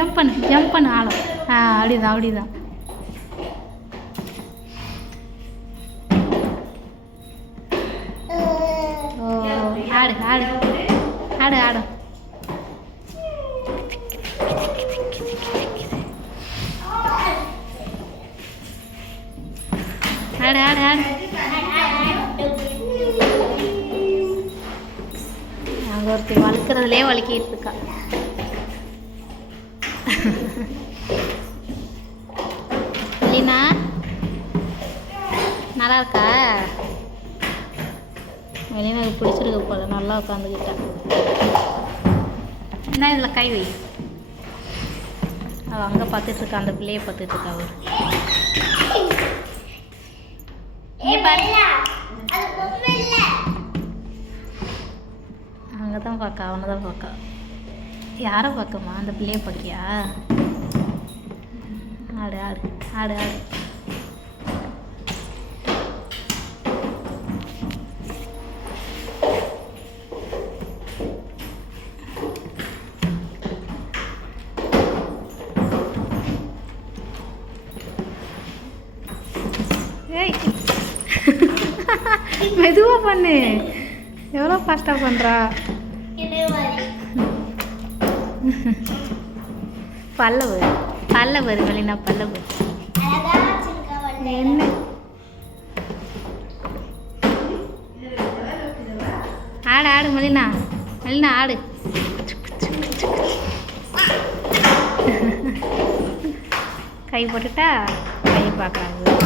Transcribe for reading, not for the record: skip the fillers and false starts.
Jump பண்ணு ஆடும். அப்படிதான் அப்படிதான். ஓ ஆடு ஆடு ஆடு ஆடு. ஆடு ஆடு ஆடு. அங்கே ஒருத்தி வளர்க்குறதுலே வலிக்கிட்டு இருக்கா. இல்லைனா நல்லா இருக்கா? வெளிநாக்கு பிடிச்சிருக்கு போல, நல்லா உட்காந்துக்கிட்டேன். என்ன இதில் கை வை. அவள் அங்கே பார்த்துட்ருக்கா, அந்த பிள்ளையை பார்த்துட்ருக்கா. அவர் அங்கே தான் பார்க்க, அவனை தான் பார்க்க. யாரை பார்க்கமா? அந்த பிள்ளையை பார்க்கியா? ஆடு ஆடு ஆடு ஆடு. ஏய் மெதுவாக பண்ணு. எவ்வளோ ஃபாஸ்ட்டாக பண்ணுறா. பல்லவு பல்லவு வெளினா பல்லவு. என்ன ஆடு ஆடு மலினா மலினா ஆடு. கை போட்டுட்டா கை பார்க்குறாங்க.